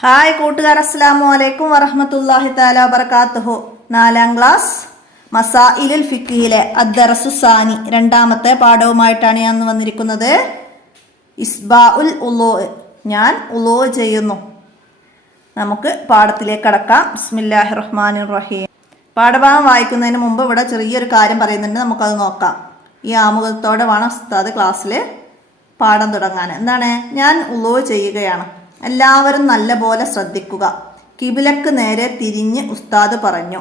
Hi കൂട്ടുകാർ, അസ്സലാമു അലൈക്കും വറഹ്മത്തുള്ളാഹി തആല വബറകാതുഹു. 4ാം ക്ലാസ് മസായിലുൽ ഫിഖ്ഹിലെ അദ്ദറസു സാനി രണ്ടാമത്തെ പാഠവുമായിട്ടാണ് ഞാൻ വന്നിരിക്കുന്നത്. ഇസ്ബാഉൽ ഉളൂ, ഞാൻ ഉളൂ ചെയ്യുന്നു. നമുക്ക് പാഠത്തിലേക്ക് കടക്കാം. ബിസ്മില്ലാഹിർ റഹ്മാനിർ റഹീം. പാഠഭാഗം വായിക്കുന്നതിന് മുമ്പ് ഇവിടെ ചെറിയൊരു കാര്യം പറയുന്നുണ്ട്, നമുക്കത് നോക്കാം. ഈ ആമുഖത്തോടെ വേണം ഉസ്താദ് ക്ലാസ്സിൽ പാഠം തുടങ്ങാൻ. എന്താണ്? ഞാൻ ഉളൂ ചെയ്യുകയാണ്. എല്ലാവരും നല്ലപോലെ ശ്രദ്ധിക്കുക. കിബിലക്ക് നേരെ തിരിഞ്ഞ് ഉസ്താദ് പറഞ്ഞു,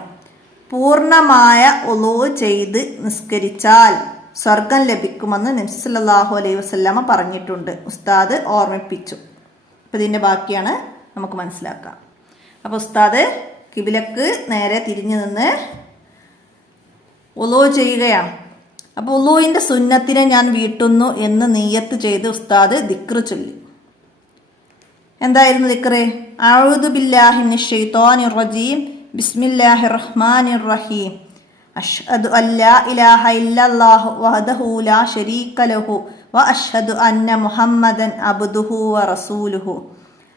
പൂർണ്ണമായ ഉളൂ ചെയ്ത് നിസ്കരിച്ചാൽ സ്വർഗം ലഭിക്കുമെന്ന് നബി സല്ലല്ലാഹു അലൈഹി വസല്ലമ പറഞ്ഞിട്ടുണ്ട്. ഉസ്താദ് ഓർമ്മിപ്പിച്ചു. അപ്പം ഇതിൻ്റെ ബാക്കിയാണ് നമുക്ക് മനസ്സിലാക്കാം. അപ്പോൾ ഉസ്താദ് കിബിലക്ക് നേരെ തിരിഞ്ഞു നിന്ന് ഉളൂ ചെയ്യുകയാണ്. അപ്പോൾ ഉളൂവിൻ്റെ സുന്നത്തിനെ ഞാൻ വീട്ടുന്നു എന്ന് നിയ്യത്ത് ചെയ്ത് ഉസ്താദ് ദിക്ർ ചൊല്ലി. എന്തായിരുന്നു ദിക്റ്? അഊദു ബില്ലാഹി മിനശ് ശൈത്വാനിർ റജീം, ബിസ്മില്ലാഹിർ റഹ്മാനിർ റഹീം, അഷ്ഹദു അല്ലാ ഇലാഹ ഇല്ലല്ലാഹു വഹ്ദഹു ലാ ശരീക ലഹു വ അഷ്ഹദു അന്ന മുഹമ്മദൻ അബ്ദുഹു വ റസൂലുഹു,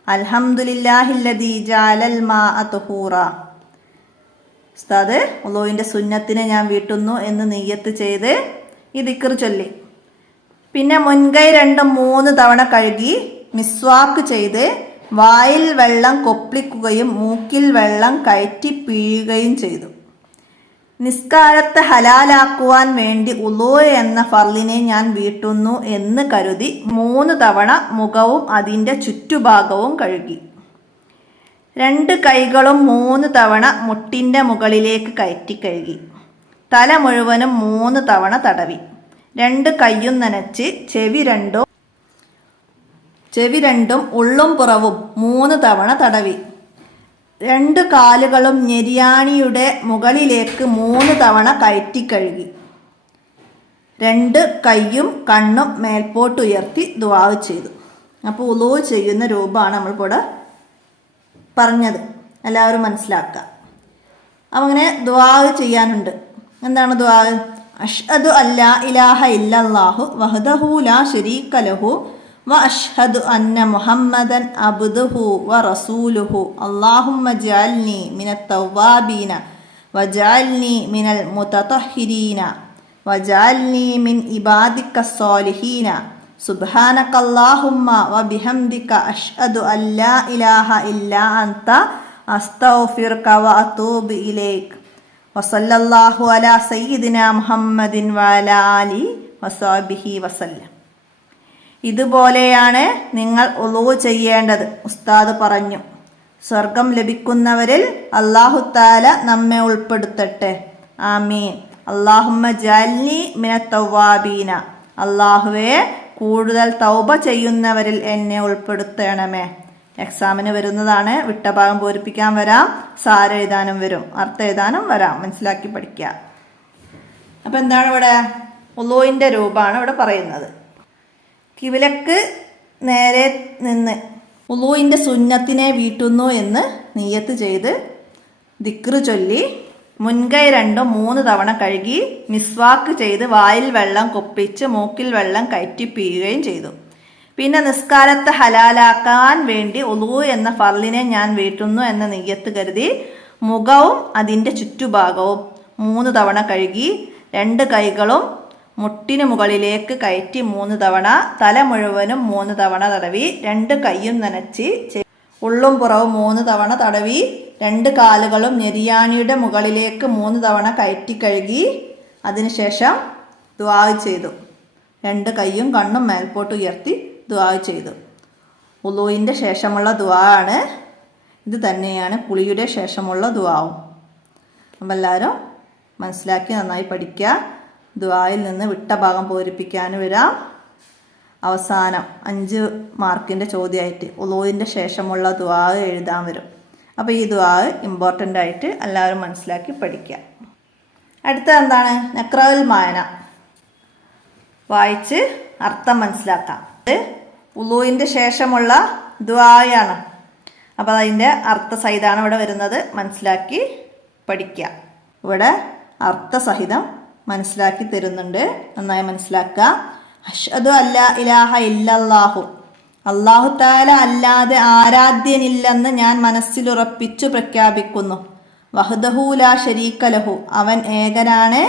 അൽഹംദുലില്ലാഹില്ലദീ ജഅലൽ മാഅ തുഹൂറ. ഉസ്താദ് ഉളൂവിൻ്റെ സുന്നത്തിനെ ഞാൻ വീട്ടുന്നു എന്ന് നിയ്യത്ത് ചെയ്ത് ഈ ദിക്ർ ചൊല്ലി. പിന്നെ മുൻകൈ 2-3 തവണ കഴുകി മിസ്വാക്ക് ചെയ്ത് വായിൽ വെള്ളം കൊപ്പിളിക്കുകയും മൂക്കിൽ വെള്ളം കയറ്റി പിഴിയുകയും ചെയ്തു. നിസ്കാരത്തെ ഹലാലാക്കുവാൻ വേണ്ടി ഉളൂ എന്ന ഫർളിനെ ഞാൻ വീട്ടുന്നു എന്ന് കരുതി 3 തവണ മുഖവും അതിൻ്റെ ചുറ്റുഭാഗവും കഴുകി. 2 കൈകളും 3 തവണ മുട്ടിൻ്റെ മുകളിലേക്ക് കയറ്റി കഴുകി. തല മുഴുവനും 3 തവണ തടവി. 2 കൈയും നനച്ച് ചെവി രണ്ടും ഉള്ളും പുറവും 3 തവണ തടവി. 2 കാലുകളും ഞെരിയാണിയുടെ മുകളിലേക്ക് 3 തവണ കയറ്റി കഴുകി. 2 കൈയും കണ്ണും മേൽപോട്ടുയർത്തി ദുആ ചെയ്തു. അപ്പോൾ ഉളൂ ചെയ്യുന്ന രൂപമാണ് നമ്മളിവിടെ പറഞ്ഞത്, എല്ലാവരും മനസ്സിലാക്കുക. അപ്പം അങ്ങനെ ദുആ ചെയ്യാനുണ്ട്. എന്താണ് ദുആ? അഷ്ഹദു അല്ലാ ഇലാഹ ഇല്ലല്ലാഹു വഹ്ദഹു ലാ ശരീക ലഹു വ അഷ്ഹദു അന്ന മുഹമ്മദൻ അബ്ദുഹു വ റസൂലുഹു, അല്ലാഹുമ്മ ജഅൽനി മിനത് തവ്വാബീന വജഅൽനി മിനൽ മുതതഹിരീന വജഅൽനി മിൻ ഇബാദിക്കസ് സ്വാലിഹീന, സുബ്ഹാനകല്ലാഹുമ്മ വ ബിഹംദിക അഷ്ഹദു അല്ലാ ഇലാഹ ഇല്ലാ അൻത അസ്തഗ്ഫിറുക വ അതൂബു ഇലൈക വസല്ലല്ലാഹു അലാ സയ്യിദിനാ മുഹമ്മദിൻ വഅലാ ആലിഹി വസഹ്ബിഹി വസല്ലം. ഇതുപോലെയാണ് നിങ്ങൾ ഉളൂ ചെയ്യേണ്ടത്, ഉസ്താദ് പറഞ്ഞു. സ്വർഗം ലഭിക്കുന്നവരിൽ അല്ലാഹു തആല നമ്മെ ഉൾപ്പെടുത്തട്ടെ. ആമീൻ. അല്ലാഹുമ്മ ജഅൽനി മിനത് തവ്വാബീന, അല്ലാഹുവേ കൂടുതൽ തൗബ ചെയ്യുന്നവരിൽ എന്നെ ഉൾപ്പെടുത്തണമേ. എക്സാമിന് വരുന്നതാണ്. വിട്ട ഭാഗം പൂരിപ്പിക്കാൻ വരാം, സാരം എഴുതാനും വരും, അർത്ഥം എഴുതാനും വരാം. മനസ്സിലാക്കി പഠിക്കുക. അപ്പം എന്താണ് ഇവിടെ? ഉളൂവിൻ്റെ രൂപമാണ് ഇവിടെ പറയുന്നത്. കിബിലക്ക് നേരെ നിന്ന് ഉളൂവിൻ്റെ സുന്നത്തിനെ വീട്ടുന്നു എന്ന് നിയ്യത്ത് ചെയ്ത് ദിക്ർ ചൊല്ലി മുൻകൈ 2-3 തവണ കഴുകി മിസ്വാക്ക് ചെയ്ത് വായിൽ വെള്ളം കൊപ്പിച്ച് മൂക്കിൽ വെള്ളം കയറ്റി പിഴിയുകയും ചെയ്തു. പിന്നെ നിസ്കാരത്തെ ഹലാലാക്കാൻ വേണ്ടി ഉളൂ എന്ന ഫർളിനെ ഞാൻ വീട്ടുന്നു എന്ന നിയ്യത്ത് കരുതി മുഖവും അതിൻ്റെ ചുറ്റുഭാഗവും 3 തവണ കഴുകി. 2 കൈകളും മുട്ടിന് മുകളിലേക്ക് കയറ്റി 3 തവണ, തല മുഴുവനും 3 തവണ തടവി. 2 കൈയും നനച്ച് ഉള്ളും പുറവും 3 തവണ തടവി. 2 കാലുകളും ഞെരിയാണിയുടെ മുകളിലേക്ക് 3 തവണ കയറ്റി കഴുകി. അതിനുശേഷം ദുആ ചെയ്തു. 2 കൈയും കണ്ണും മേൽപോട്ട് ഉയർത്തി ദുആ ചെയ്തു. ഉളൂവിൻ്റെ ശേഷമുള്ള ദുആ ആണ് ഇത്. തന്നെയാണ് കുളിയുടെ ശേഷമുള്ള ദുആവും. അപ്പം എല്ലാവരും മനസ്സിലാക്കി നന്നായി പഠിക്കുക. ദുആയിൽ നിന്ന് വിട്ട ഭാഗം പൂരിപ്പിക്കാൻ വരാം. അവസാനം 5 മാർക്കിൻ്റെ ചോദ്യമായിട്ട് ഉളൂവിൻ്റെ ശേഷമുള്ള ദുആ എഴുതാൻ വരും. അപ്പോൾ ഈ ദുആ ഇമ്പോർട്ടൻ്റ് ആയിട്ട് എല്ലാവരും മനസ്സിലാക്കി പഠിക്കുക. അടുത്ത എന്താണ്? നഖ്റഉൽ മാന, വായിച്ച് അർത്ഥം മനസ്സിലാക്കാം. ഉളൂവിൻ്റെ ശേഷമുള്ള ദുആയാണ്. അപ്പോൾ അതിൻ്റെ അർത്ഥസഹിതമാണ് ഇവിടെ വരുന്നത്. മനസ്സിലാക്കി പഠിക്കുക. ഇവിടെ അർത്ഥസഹിതം മനസ്സിലാക്കി തരുന്നുണ്ട്, നന്നായി മനസ്സിലാക്കുക. അഷ്ഹദു അല്ലാ ഇലാഹ ഇല്ലല്ലാഹു, അല്ലാഹു തആല അല്ലാതെ ആരാധ്യനില്ലെന്ന് ഞാൻ മനസ്സിലുറപ്പിച്ചു പ്രഖ്യാപിക്കുന്നു. വഹ്ദഹു ലാ ശരീക ലഹു, അവൻ ഏകനാണ്,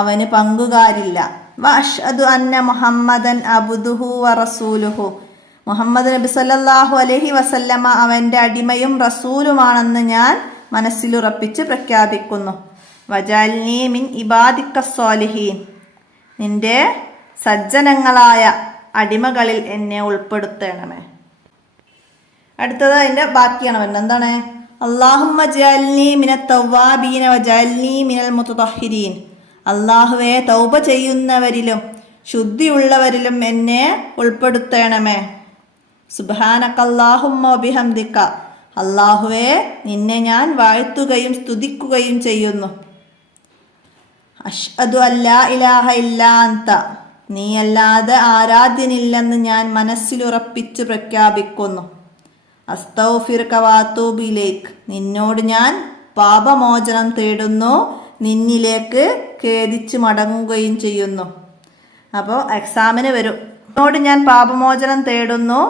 അവന് പങ്കുകാരില്ല. വഅഷ്ഹദു അന്ന മുഹമ്മദൻ അബ്ദുഹു വറസൂലുഹു, മുഹമ്മദ് നബി സല്ലല്ലാഹു അലൈഹി വസല്ലമ അവൻ്റെ അടിമയും റസൂലുമാണെന്ന് ഞാൻ മനസ്സിലുറപ്പിച്ച് പ്രഖ്യാപിക്കുന്നു. വജഅൽനി മിൻ ഇബാദിക സ്വാലിഹീൻ, നിന്റെ സജ്ജനങ്ങളായ അടിമകളിൽ എന്നെ ഉൾപ്പെടുത്തണമേ. അടുത്തത് അതിൻ്റെ ബാക്കിയാണ് വരുന്നത്. എന്താണ്? അല്ലാഹുമ്മ ജഅൽനി മിനത് തവ്വാബീന വജഅൽനി മിനൽ മുതതഹിരീൻ, അല്ലാഹുവേ തൗബ ചെയ്യുന്നവരിലും ശുദ്ധിയുള്ളവരിലും എന്നെ ഉൾപ്പെടുത്തണമേ. സുബ്ഹാനകല്ലാഹുമ്മ വബിഹംദിക, അല്ലാഹുവേ നിന്നെ ഞാൻ വാഴ്ത്തുകയും സ്തുതിക്കുകയും ചെയ്യുന്നു. അഷ്ഹദു അല്ലാ ഇലാഹ ഇല്ലാ അൻത, നീയല്ലാതെ ആരാധ്യനില്ലെന്ന് ഞാൻ മനസ്സിലുറപ്പിച്ചു പ്രഖ്യാപിക്കുന്നു. അസ്തഗ്ഫിറുക വഅതൂബു ഇലൈക്, നിന്നോട് ഞാൻ പാപമോചനം തേടുന്നു, നിന്നിലേക്ക് ഖേദിച്ച് മടങ്ങുകയും ചെയ്യുന്നു. അപ്പോൾ എക്സാമിന് വരും, നിന്നോട് ഞാൻ പാപമോചനം തേടുന്നു,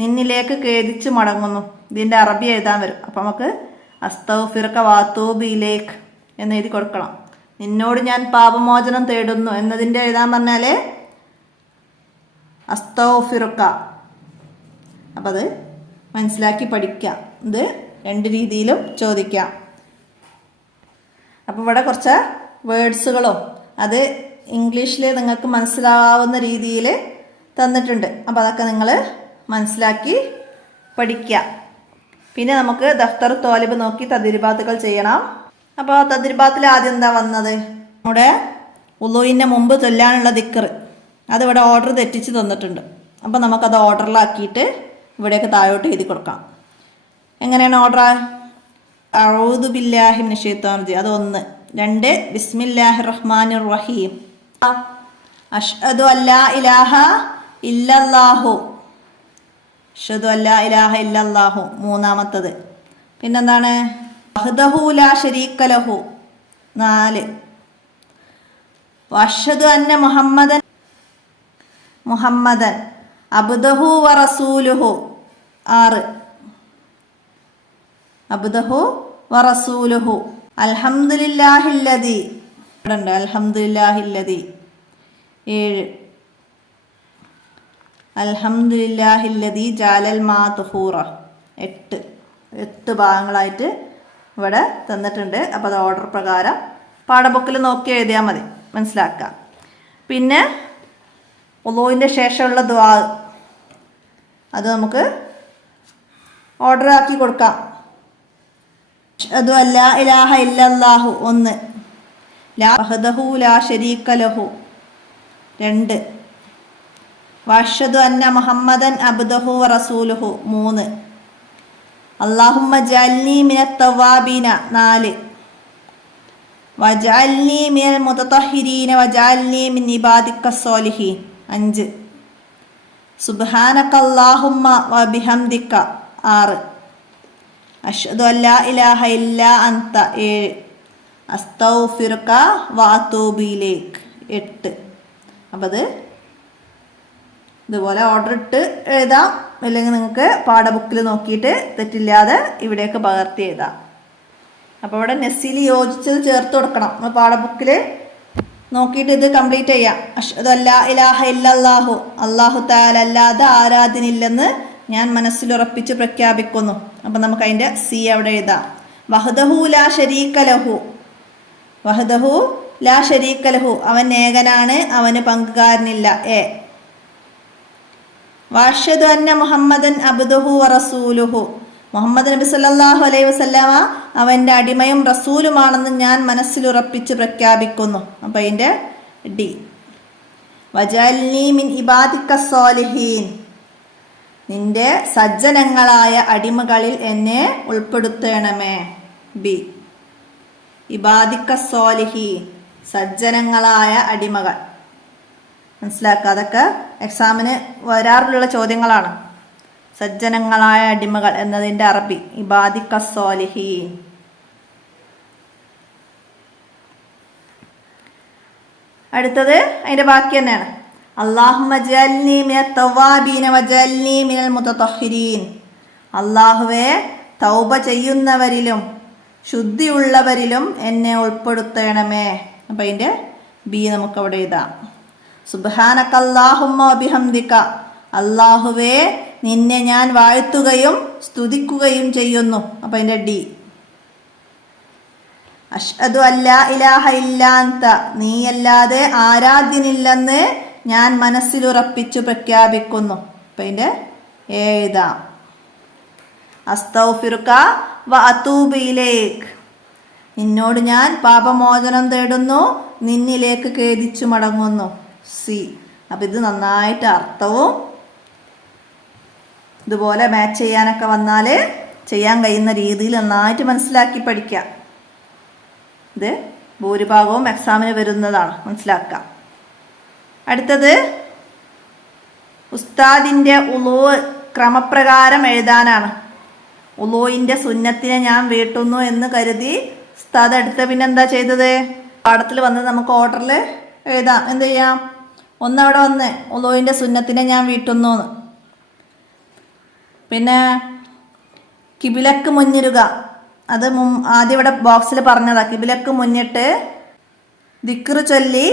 നിന്നിലേക്ക് ഖേദിച്ച് മടങ്ങുന്നു. ഇതിൻ്റെ അറബി എഴുതാൻ വരും. അപ്പോൾ നമുക്ക് അസ്തഗ്ഫിറുക വഅതൂബു ഇലൈക് എന്ന് എഴുതി കൊടുക്കണം. നിന്നോട് ഞാൻ പാപമോചനം തേടുന്നു എന്നതിൻ്റെ എഴുതാൻ പറഞ്ഞാൽ അസ്തഗ്ഫിറുക. അപ്പം അത് മനസ്സിലാക്കി പഠിക്കാം. ഇത് രണ്ട് രീതിയിലും ചോദിക്കാം. അപ്പോൾ ഇവിടെ കുറച്ച് വേർഡ്സുകളും അത് ഇംഗ്ലീഷിൽ നിങ്ങൾക്ക് മനസ്സിലാവുന്ന രീതിയിൽ തന്നിട്ടുണ്ട്. അപ്പോൾ അതൊക്കെ നിങ്ങൾ മനസ്സിലാക്കി പഠിക്കുക. പിന്നെ നമുക്ക് ദഫ്തർ തോലിബ് നോക്കി തദ്രീബാത്തുകൾ ചെയ്യണം. അപ്പോൾ തദ്രീബാത്തിൽ ആദ്യം എന്താ വന്നത്? നമ്മുടെ ഉളൂഹിൻ്റെ മുമ്പ് ചൊല്ലാനുള്ള ദിക്ർ, അതിവിടെ ഓർഡർ തെറ്റിച്ച് തന്നിട്ടുണ്ട്. അപ്പോൾ നമുക്കത് ഓർഡറിലാക്കിയിട്ട് ഇവിടെയൊക്കെ താഴോട്ട് എഴുതി കൊടുക്കാം. എങ്ങനെയാണ് ഓർഡർ? അഊദു ബില്ലാഹി മിനശ് ശൈത്വാനിർ റജീം, അത് 1. 2 ബിസ്മില്ലാഹിർ റഹ്മാനിർ റഹീം. അഷ്ഹദു അല്ലാ ഇലാഹ ഇല്ലല്ലാഹു, അഷ്ഹദു അല്ലാ ഇലാഹ ഇല്ലല്ലാഹു 3. പിന്നെന്താണ്? വഹ്ദഹു ലാ ശരീക ലഹു 4. വഅഷ്ഹദു അന്ന മുഹമ്മദൻ അബ്ദുഹു വറസൂലുഹു 6. അബ്ദുഹു വറസൂലുഹു. അൽഹംദുലില്ലാഹില്ലദി, ഇവിടെയുണ്ട് അൽഹംദുലില്ലാഹില്ലദി 7. അൽഹംദുലില്ലാഹില്ലദി ജഅലൽ മാ തുഹൂറ 8 ഭാഗങ്ങളായിട്ട് ഇവിടെ തന്നിട്ടുണ്ട്. അപ്പോൾ അത് ഓർഡർ പ്രകാരം പാഠബുക്കിൽ നോക്കി എഴുതിയാൽ മതി, മനസ്സിലാക്കുക. പിന്നെ വുളൂഇൻ്റെ ശേഷമുള്ള ദുആ, അത് നമുക്ക് ഓർഡർ ആക്കി കൊടുക്കാം. അഷ്ഹദു അല്ലാ ഇലാഹ ഇല്ലല്ലാഹു 1. ലാ വഹ്ദഹു ലാ ശരീക ലഹു 2. വഅഷ്ഹദു അന്ന മുഹമ്മദൻ അബ്ദുഹു വറസൂലുഹു 3. അല്ലാഹുമ്മ ജഅൽനി മിനത് തവ്വാബീന 4. വജഅൽനി മിനൽ മുതതഹിരീന വജഅൽനി മിൻ ഇബാദിക സ്വാലിഹീൻ 5. സുബ്ഹാനകല്ലാഹുമ്മ വബിഹംദിക 6. അഷ്ഹദു അല്ലാ ഇലാഹ ഇല്ലാ അൻത 7. അസ്തഗ്ഫിറുക വഅതൂബു ഇലൈക് 8. അപ്പോൾ അത് ഇതുപോലെ ഓർഡർ ഇട്ട് എഴുതാം, അല്ലെങ്കിൽ നിങ്ങൾക്ക് പാഠബുക്കിൽ നോക്കിയിട്ട് തെറ്റില്ലാതെ ഇവിടെയൊക്കെ പകർത്തി എഴുതാം. അപ്പോൾ ഇവിടെ നെസ്സിൽ യോജിച്ചത് ചേർത്ത് കൊടുക്കണം. നമ്മൾ പാഠബുക്കിൽ നോക്കിയിട്ട് ഇത് കംപ്ലീറ്റ് ചെയ്യാം. അഷ്ഹദു അല്ലാ ഇലാഹ ഇല്ലല്ലാഹു, അല്ലാഹു തആല അല്ലാതെ ആരാധ്യനില്ലെന്ന് ഞാൻ മനസ്സിലുറപ്പിച്ച് പ്രഖ്യാപിക്കുന്നു. അപ്പം നമുക്ക് അതിൻ്റെ സി അവിടെ എഴുതാം. വഹ്ദഹു ലാ ശരീക ലഹു, വഹ്ദഹു ലാ ശരീക ലഹു, അവൻ ഏകനാണ്, അവന് പങ്കുകാരനില്ല. എ. വഅഷ്ഹദു അന്ന മുഹമ്മദൻ അബ്ദുഹു വറസൂലുഹു, മുഹമ്മദ് നബി സല്ലല്ലാഹു അലൈഹി വസല്ലമ അവൻ്റെ അടിമയും റസൂലുമാണെന്ന് ഞാൻ മനസ്സിലുറപ്പിച്ച് പ്രഖ്യാപിക്കുന്നു. അപ്പം അതിൻ്റെ ഡി. വജഅൽനി മിൻ ഇബാദിക സ്വാലിഹീൻ, നിന്റെ സജ്ജനങ്ങളായ അടിമകളിൽ എന്നെ ഉൾപ്പെടുത്തണമേ. ബി. ഇബാദിക സ്വാലിഹീൻ, സജ്ജനങ്ങളായ അടിമകൾ. മനസ്സിലാക്കുക, അതൊക്കെ എക്സാമിന് വരാറുള്ള ചോദ്യങ്ങളാണ്. സജ്ജനങ്ങളായ അടിമകൾ എന്നതിൻ്റെ അറബി ഇബാദിക സ്വാലിഹീൻ. അടുത്തത് അതിൻ്റെ ബാക്കി തന്നെയാണ്. അല്ലാഹുമ്മ ജഅൽനി മിനൽ തവ്വാബീന വജഅൽനി മിനൽ മുതതഹിരീൻ. അല്ലാഹുവേ, തൗബ ചെയ്യുന്നവരിലും ശുദ്ധിയുള്ളവരിലും എന്നെ ഉൾപ്പെടുത്തണമേ. അപ്പം അതിൻ്റെ ബി നമുക്ക് അവിടെ എഴുതാം. സുബ്ഹാനക അല്ലാഹുമ്മ വബിഹംദിക. അല്ലാഹുവേ, നിന്നെ ഞാൻ വാഴ്ത്തുകയും സ്തുതിക്കുകയും ചെയ്യുന്നു. അപ്പം അതിൻ്റെ ഡി. അഷ്ഹദു അല്ലാ ഇലാഹ ഇല്ലാ അൻത. നീയല്ലാതെ ആരാധ്യനില്ലെന്ന് ഞാൻ മനസ്സിലുറപ്പിച്ചു പ്രഖ്യാപിക്കുന്നു. അപ്പം അതിൻ്റെ എഴുതാം. അസ്തഗ്ഫിറുക വ അതൂബു ഇലൈക്. നിന്നോട് ഞാൻ പാപമോചനം തേടുന്നു, നിന്നിലേക്ക് ഖേദിച്ചു മടങ്ങുന്നു. സി. അപ്പം ഇത് നന്നായിട്ട് അർത്ഥവും ഇതുപോലെ മാച്ച് ചെയ്യാനൊക്കെ വന്നാൽ ചെയ്യാൻ കഴിയുന്ന രീതിയിൽ നന്നായിട്ട് മനസ്സിലാക്കി പഠിക്കാം. ഇത് ഭൂരിഭാഗവും എക്സാമിന് വരുന്നതാണ്, മനസ്സിലാക്കാം. അടുത്തത് ഉസ്താദിൻ്റെ ഉളൂ ക്രമപ്രകാരം എഴുതാനാണ്. ഉളൂയിൻ്റെ സുന്നത്തിനെ ഞാൻ വീട്ടുന്നു എന്ന് കരുതി ഉസ്താദ് എടുത്ത് പിന്നെ എന്താ ചെയ്തത്? പാഠത്തിൽ വന്നത് നമുക്ക് ഓർഡറിൽ എഴുതാം. എന്ത് ചെയ്യാം? ഒന്നവിടെ വന്ന് ഉളൂയിൻ്റെ സുന്നത്തിനെ ഞാൻ വീട്ടുന്നു എന്ന്. പിന്നെ കിബിലക്ക് മുന്നിടുക, അത് ആദ്യം ഇവിടെ ബോക്സിൽ പറഞ്ഞതാ. കിബിലക്ക് മുന്നിട്ട് ദിക്റ് ചൊല്ലി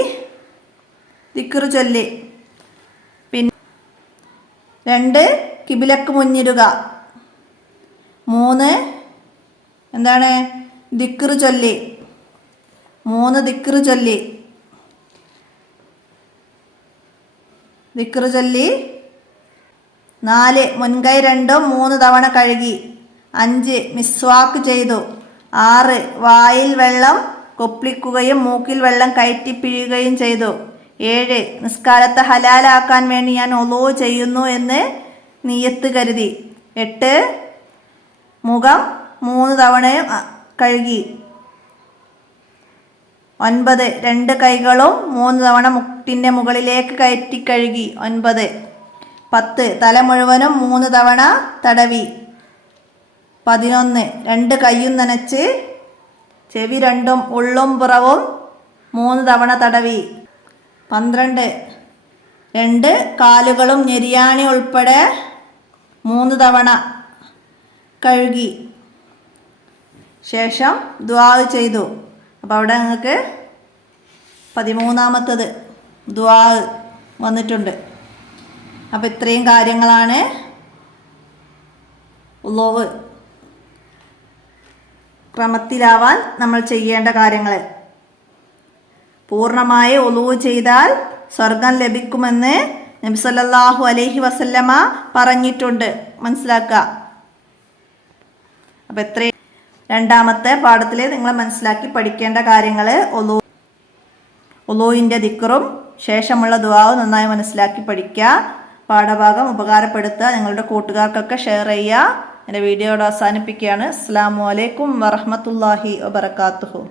പിന്നെ 2 കിബിലക്ക് മുന്നിടുക, 3 എന്താണ് ദിക്റ് ചൊല്ലി, 3 ദിക്റ് ചൊല്ലി 4 മുൻകൈ 2ഉം 3 തവണ കഴുകി, 5 മിസ്വാക്ക് ചെയ്തു, 6 വായിൽ വെള്ളം കൊപ്പിളിക്കുകയും മൂക്കിൽ വെള്ളം കയറ്റിപ്പിഴിയുകയും ചെയ്തു, 7 നിസ്കാരത്തെ ഹലാലാക്കാൻ വേണ്ടി ഞാൻ ഒളൂ ചെയ്യുന്നു എന്ന് നിയ്യത്ത് കരുതി, 8 മുഖം 3 തവണയും കഴുകി, 9 2 കൈകളും 3 തവണ മുട്ടിൻ്റെ മുകളിലേക്ക് കയറ്റി കഴുകി, 9. 10 തല മുഴുവനും 3 തവണ തടവി, 11 2 കൈയും നനച്ച് ചെവി 2ഉം ഉള്ളും പുറവും 3 തവണ തടവി, 12 2 കാലുകളും ഞെരിയാണി ഉൾപ്പെടെ 3 തവണ കഴുകി ശേഷം ദുആ ചെയ്തു. അപ്പോൾ അവിടെ നിങ്ങൾക്ക് 13ാമത്തത് ദുആ വന്നിട്ടുണ്ട്. അപ്പോൾ ഇത്രയും കാര്യങ്ങളാണ് ഉളൂ ക്രമത്തിലാവാൻ നമ്മൾ ചെയ്യേണ്ട കാര്യങ്ങൾ. പൂർണ്ണമായി ഉളൂ ചെയ്താൽ സ്വർഗം ലഭിക്കുമെന്ന് നബി സല്ലല്ലാഹു അലൈഹി വസല്ലമ പറഞ്ഞിട്ടുണ്ട്, മനസ്സിലാക്കുക. അപ്പം എത്രയും 2ാമത്തെ പാഠത്തിൽ നിങ്ങൾ മനസ്സിലാക്കി പഠിക്കേണ്ട കാര്യങ്ങൾ ഉളൂയിൻ്റെ ദിക്റും ശേഷമുള്ള ദുആവും നന്നായി മനസ്സിലാക്കി പഠിക്കുക. പാഠഭാഗം ഉപകാരപ്പെടുത്തുക, നിങ്ങളുടെ കൂട്ടുകാർക്കൊക്കെ ഷെയർ ചെയ്യുക. എൻ്റെ വീഡിയോയുടെ അവസാനിപ്പിക്കുകയാണ്. അസ്സലാമു അലൈക്കും വറഹ്മത്തുള്ളാഹി വബറകാതുഹു.